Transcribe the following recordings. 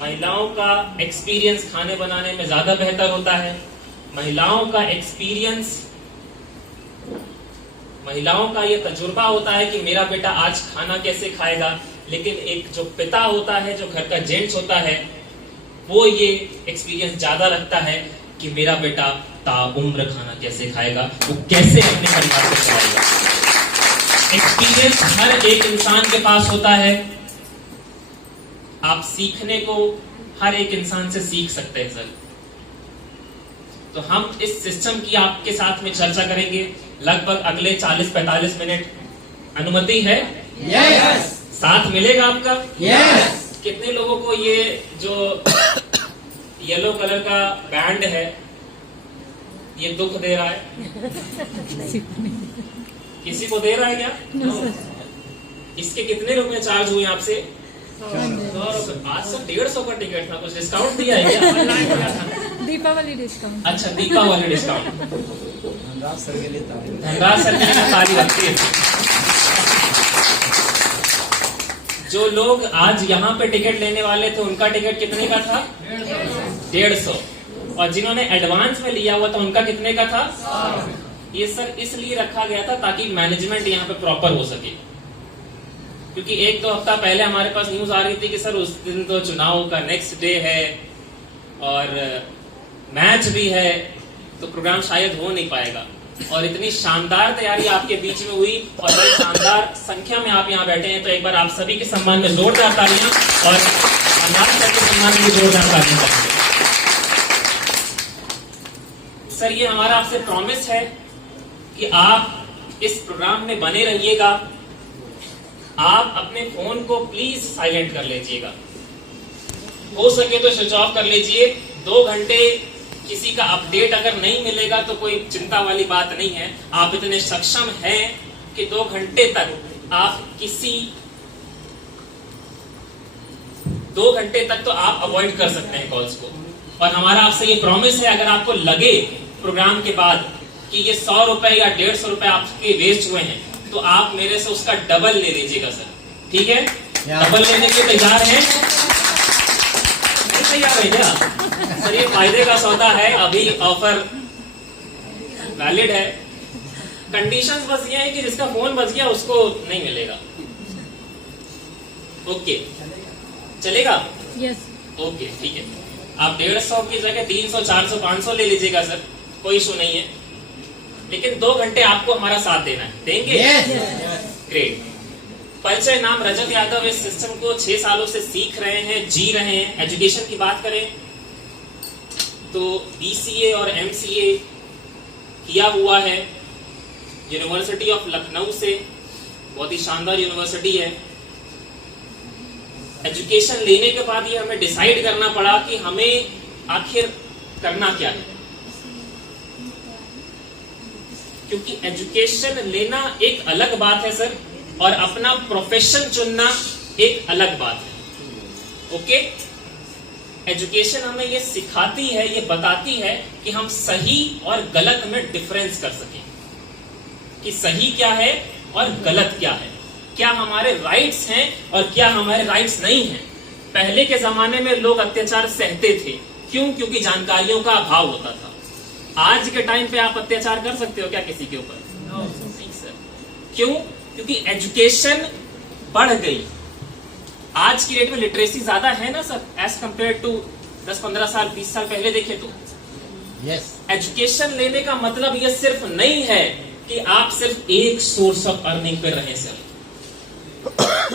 महिलाओं का एक्सपीरियंस खाने बनाने में ज्यादा बेहतर होता है। महिलाओं का एक्सपीरियंस, महिलाओं का ये तजुर्बा होता है कि मेरा बेटा आज खाना कैसे खाएगा। लेकिन एक जो पिता होता है, जो घर का जेंट्स होता है, वो ये एक्सपीरियंस ज्यादा रखता है कि मेरा बेटा ताउम्र खाना कैसे खाएगा, वो कैसे अपने परिवार को चलाएगा। एक्सपीरियंस हर एक इंसान के पास होता है। आप सीखने को हर एक इंसान से सीख सकते हैं सर। तो हम इस सिस्टम की आपके साथ में चर्चा करेंगे लगभग अगले 40-45 मिनट। अनुमति है? यस। साथ मिलेगा आपका? यस। कितने लोगों को ये जो येलो कलर का बैंड है ये दुख दे रहा है? किसी को दे रहा है क्या? इसके कितने रुपए चार्ज हुए आपसे? 100 रुपए। आज सब 150 का टिकट था, कुछ डिस्काउंट दिया है क्या? दीपावली डिस्काउंट। अच्छा, दीपावली डिस्काउंट। धनराज सर के लिए ताली रखती है। जो लोग आज यहाँ पे टिकट लेने वाले थे उनका टिकट कितने का था? 150। और जिन्होंने एडवांस में लिया हुआ था उनका कितने का था? 100। ये सर इसलिए रखा गया था ताकि मैनेजमेंट यहाँ पे प्रॉपर हो सके। क्योंकि 1-2 हफ्ता पहले हमारे पास न्यूज आ रही थी कि सर उस दिन तो चुनाव का नेक्स्ट डे है और मैच भी है, तो प्रोग्राम शायद हो नहीं पाएगा। और इतनी शानदार तैयारी आपके बीच में हुई और बड़ी शानदार संख्या में आप यहाँ बैठे हैं, तो एक बार आप सभी के सम्मान में जोरदार तालियां और हमारे सर के सम्मान में भी जोरदार तालियां करेंगे। सर ये हमारा आपसे प्रॉमिस है कि आप इस प्रोग्राम में बने रहिएगा। आप अपने फोन को प्लीज साइलेंट कर लीजिएगा, हो सके तो स्विच ऑफ कर लीजिए। 2 घंटे किसी का अपडेट अगर नहीं मिलेगा तो कोई चिंता वाली बात नहीं है। आप इतने सक्षम हैं कि 2 घंटे तक आप 2 घंटे तक तो आप अवॉइड कर सकते हैं कॉल्स को। और हमारा आपसे ये प्रॉमिस है, अगर आपको लगे प्रोग्राम के बाद कि ये 100 रुपए या 150 रुपए आपके वेस्ट हुए हैं, तो आप मेरे से उसका डबल ले लीजिएगा सर। ठीक है? डबल लेने के तैयार हैं? तैयार है क्या सर? ये फायदे का सौदा है, अभी ऑफर वैलिड है। कंडीशंस बस ये है कि जिसका फोन बच गया उसको नहीं मिलेगा। ओके, चलेगा? यस। ओके, ठीक है। आप 150 की जगह 300, 400, 500 ले लीजिएगा सर, कोई इशू नहीं है। लेकिन 2 घंटे आपको हमारा साथ देना है। देंगे? ग्रेट। परिचय, नाम रजत यादव। इस सिस्टम को 6 सालों से सीख रहे हैं, जी रहे हैं। एजुकेशन की बात करें तो BCA और MCA किया हुआ है यूनिवर्सिटी ऑफ लखनऊ से, बहुत ही शानदार यूनिवर्सिटी है। एजुकेशन लेने के बाद ये हमें डिसाइड करना पड़ा कि हमें आखिर करना क्या है, क्योंकि एजुकेशन लेना एक अलग बात है सर, और अपना प्रोफेशन चुनना एक अलग बात है। ओके? एजुकेशन हमें ये सिखाती है, ये बताती है कि हम सही और गलत में डिफरेंस कर सकें, कि सही क्या है और गलत क्या है, क्या हमारे राइट्स हैं और क्या हमारे राइट्स नहीं हैं। पहले के जमाने में लोग अत्याचार सहते थे, क्यों? क्योंकि जानकारियों का अभाव होता था। आज के टाइम पे आप अत्याचार कर सकते हो क्या किसी के ऊपर? नहीं सर। क्यों? क्योंकि एजुकेशन बढ़ गई। आज की डेट में लिटरेसी ज्यादा है ना सर, एज कम्पेयर टू 10-15 साल 20 साल पहले देखे तो। यस। एजुकेशन लेने का मतलब ये सिर्फ नहीं है कि आप सिर्फ एक सोर्स ऑफ अर्निंग पे रहे सर।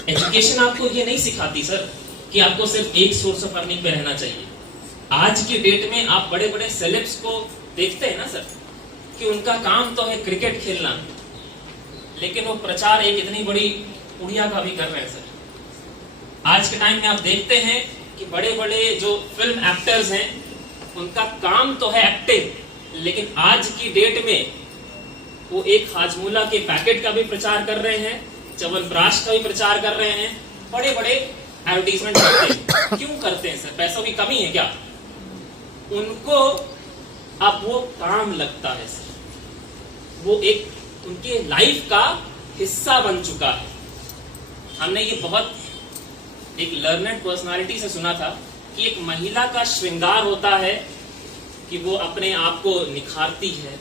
एजुकेशन आपको ये नहीं सिखाती सर कि आपको सिर्फ एक सोर्स ऑफ अर्निंग पे रहना चाहिए। आज की डेट में आप बड़े बड़े सेलेब्स को देखते हैं ना सर, कि उनका काम तो है क्रिकेट खेलना, लेकिन वो प्रचार एक इतनी बड़ी उड़िया का भी कर रहे हैं सर। आज के टाइम में आप देखते हैं कि बड़े बड़े जो फिल्म एक्टर्स हैं उनका काम तो है एक्टिंग, लेकिन आज की डेट में वो एक हाजमूला के पैकेट का भी प्रचार कर रहे हैं, च्यवनप्राश का भी प्रचार कर रहे हैं, बड़े बड़े एडवर्टीजमेंट करते हैं। क्यों करते हैं सर? पैसों की कमी है क्या? उनको अब वो काम लगता है सर, वो एक उनके लाइफ का हिस्सा बन चुका है। हमने ये बहुत एक लर्नेड पर्सनालिटी से सुना था कि एक महिला का श्रृंगार होता है कि वो अपने आप को निखारती है,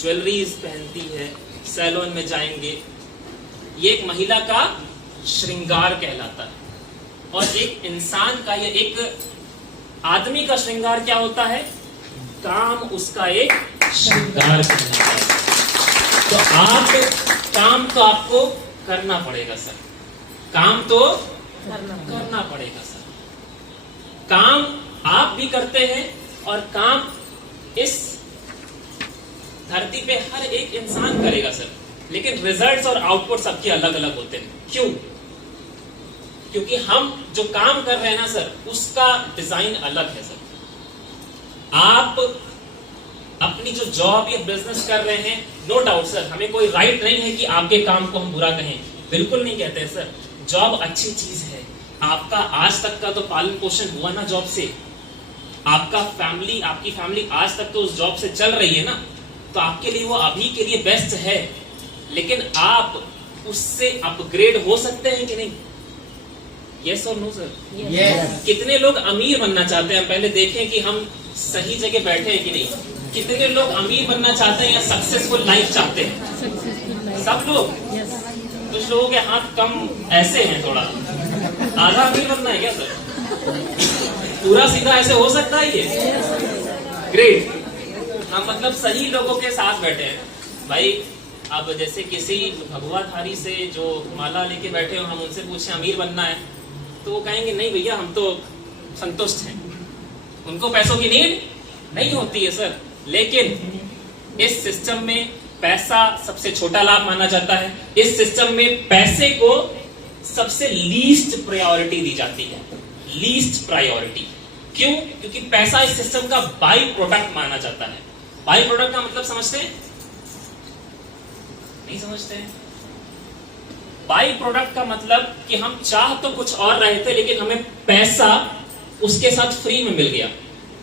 ज्वेलरीज पहनती है, सैलून में जाएंगे, ये एक महिला का श्रृंगार कहलाता है। और एक इंसान का या एक आदमी का श्रृंगार क्या होता है? काम उसका एक श्रृंगार कहलाता है। तो काम तो आपको करना पड़ेगा सर, काम तो करना पड़ेगा सर। काम आप भी करते हैं और काम इस धरती पे हर एक इंसान करेगा सर, लेकिन रिजल्ट्स और आउटपुट सबके अलग अलग होते हैं। क्यों? क्योंकि हम जो काम कर रहे हैं ना सर, उसका डिजाइन अलग है सर। आप अपनी जो जॉब या बिजनेस कर रहे हैं, नो डाउट सर, हमें कोई राइट नहीं है कि आपके काम को हम बुरा कहें, बिल्कुल नहीं कहते सर। जॉब अच्छी चीज है, आपका आज तक का तो पालन पोषण हुआ ना जॉब से, आपकी फैमिली आज तक तो उस जॉब से चल रही है ना, तो आपके लिए वो अभी के लिए बेस्ट है। लेकिन आप उससे अपग्रेड हो सकते हैं कि नहीं? यस और नो सर? Yes. कितने लोग अमीर बनना चाहते हैं? पहले देखें कि हम सही जगह बैठे हैं कि नहीं। कितने लोग अमीर बनना चाहते हैं या सक्सेसफुल लाइफ चाहते हैं? सब लोग। कुछ लोगों के हाथ कम ऐसे हैं, थोड़ा आधा अमीर बनना है क्या सर? पूरा सीधा ऐसे हो सकता है ये? ग्रेट। हम मतलब सही लोगों के साथ बैठे हैं भाई। अब जैसे किसी भगवाधारी से जो माला लेके बैठे हो, हम उनसे पूछे अमीर बनना है, तो वो कहेंगे नहीं भैया हम तो संतुष्ट हैं, उनको पैसों की नीड नहीं होती है सर। लेकिन इस सिस्टम में पैसा सबसे छोटा लाभ माना जाता है। इस सिस्टम में पैसे को सबसे लीस्ट प्रायोरिटी दी जाती है, लीस्ट प्रायोरिटी। क्यों? क्योंकि पैसा इस सिस्टम का बाई प्रोडक्ट माना जाता है। बाई प्रोडक्ट का मतलब समझते हैं? नहीं समझते हैं? बाई प्रोडक्ट का मतलब कि हम चाह तो कुछ और रहे थे, लेकिन हमें पैसा उसके साथ फ्री में मिल गया।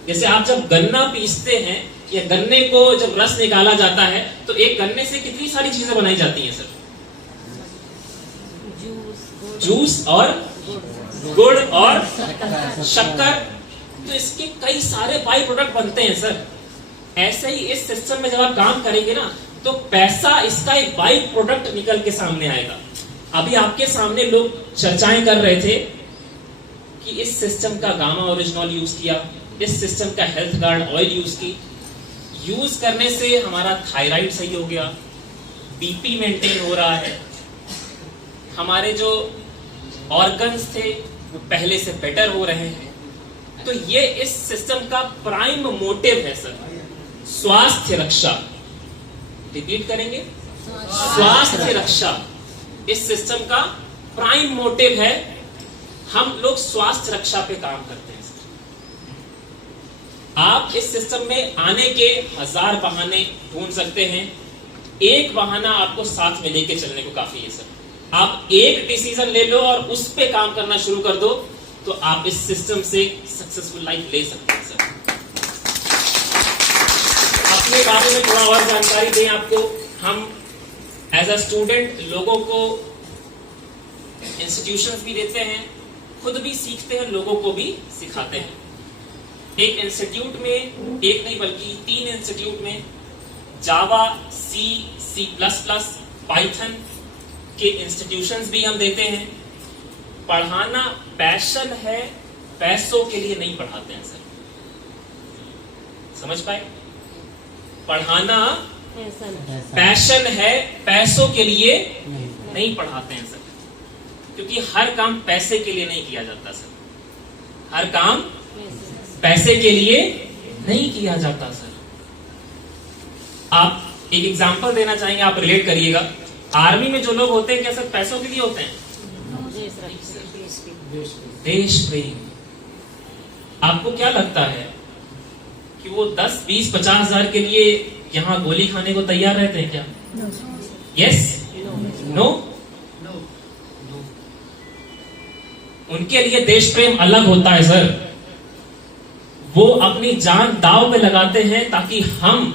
जैसे आप जब गन्ना पीसते हैं या गन्ने को जब रस निकाला जाता है, तो एक गन्ने से कितनी सारी चीजें बनाई जाती हैं सर? जूस और गुड़ और शक्कर, तो इसके कई सारे बाई प्रोडक्ट बनते हैं सर। ऐसे ही इस सिस्टम में जब आप काम करेंगे ना, तो पैसा इसका एक बाई प्रोडक्ट निकल के सामने आएगा। अभी आपके सामने लोग चर्चाएं कर रहे थे कि इस सिस्टम का गामा ओरिजिनॉल यूज किया, इस सिस्टम का हेल्थ गार्ड ऑयल यूज की। यूज करने से हमारा थायराइड सही हो गया, बीपी मेंटेन हो रहा है, हमारे जो ऑर्गन्स थे वो पहले से बेटर हो रहे हैं। तो ये इस सिस्टम का प्राइम मोटिव है सर, स्वास्थ्य रक्षा। रिपीट करेंगे, स्वास्थ्य रक्षा इस सिस्टम का प्राइम मोटिव है। हम लोग स्वास्थ्य रक्षा पे काम करते हैं सर। आप इस सिस्टम में आने के 1000 बहाने ढूंढ सकते हैं, एक बहाना आपको साथ में लेके चलने को काफी है सर। आप एक डिसीजन ले लो और उस पे काम करना शुरू कर दो, तो आप इस सिस्टम से सक्सेसफुल लाइफ ले सकते हैं सर। अपने बारे में थोड़ा और जानकारी दें आपको। हम एज अ स्टूडेंट लोगों को इंस्टीट्यूशंस भी देते हैं, खुद भी सीखते हैं, लोगों को भी सिखाते हैं। एक इंस्टीट्यूट में, एक नहीं बल्कि 3 इंस्टीट्यूट में जावा, सी प्लस प्लस, पाइथन के इंस्टीट्यूशंस भी हम देते हैं। पढ़ाना पैशन है, पैसों के लिए नहीं पढ़ाते हैं सर। समझ पाए? पढ़ाना पैशन है, पैसों के लिए नहीं पढ़ाते हैं सर। क्योंकि हर काम पैसे के लिए नहीं किया जाता सर, हर काम पैसे के लिए नहीं किया जाता सर। आप एक एग्जांपल देना चाहेंगे, आप रिलेट करिएगा। आर्मी में जो लोग होते हैं क्या सर पैसों के लिए होते हैं? देश प्रेम। आपको क्या लगता है कि वो 10, 20, 50 हजार के लिए यहाँ गोली खाने को तैयार रहते हैं क्या? यस? नो? उनके लिए देश प्रेम अलग होता है सर। वो अपनी जान दांव पे लगाते हैं ताकि हम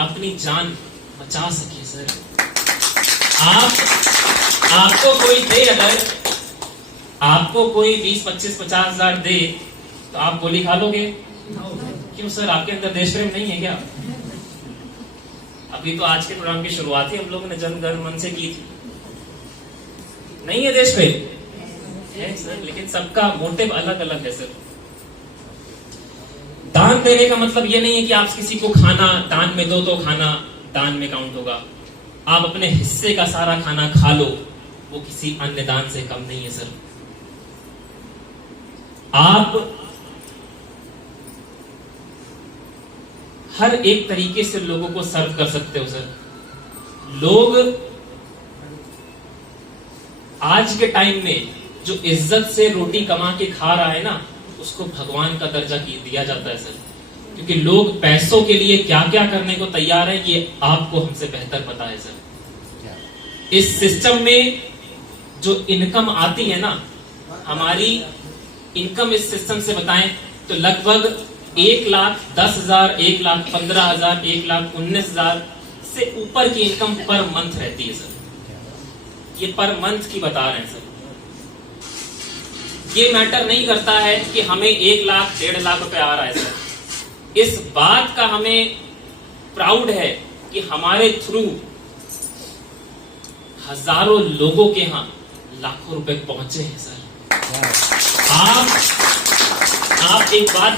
अपनी जान बचा सके सर। आपको कोई दे, अगर आपको कोई 20, 25, 50 हजार दे तो आप गोली खा लोगे? क्यों सर, आपके अंदर देश प्रेम नहीं है क्या? अभी तो आज के प्रोग्राम की शुरुआत ही हम लोगों ने जन गण मन से की थी। नहीं है देश प्रेम? है सर, लेकिन सबका मोटिव अलग अलग है सर। दान देने का मतलब ये नहीं है कि आप किसी को खाना दान में दो तो खाना दान में काउंट होगा। आप अपने हिस्से का सारा खाना खा लो, वो किसी अन्य दान से कम नहीं है सर। आप हर एक तरीके से लोगों को सर्व कर सकते हो सर। लोग आज के टाइम में जो इज्जत से रोटी कमा के खा रहा है ना, उसको भगवान का दर्जा दिया जाता है सर। क्योंकि लोग पैसों के लिए क्या क्या करने को तैयार है, ये आपको हमसे बेहतर पता है सर। इस सिस्टम में जो इनकम आती है ना, हमारी इनकम इस सिस्टम से बताएं तो लगभग 1,10,000, 1,15,000, 1,19,000 से ऊपर की इनकम पर मंथ रहती है सर। ये पर मंथ की बता रहे हैं सर। ये मैटर नहीं करता है कि हमें 1 लाख 1.5 लाख रुपए आ रहा है सर। इस बात का हमें प्राउड है कि हमारे थ्रू हजारों लोगों के यहां लाखों रुपए पहुंचे हैं सर। आप एक बात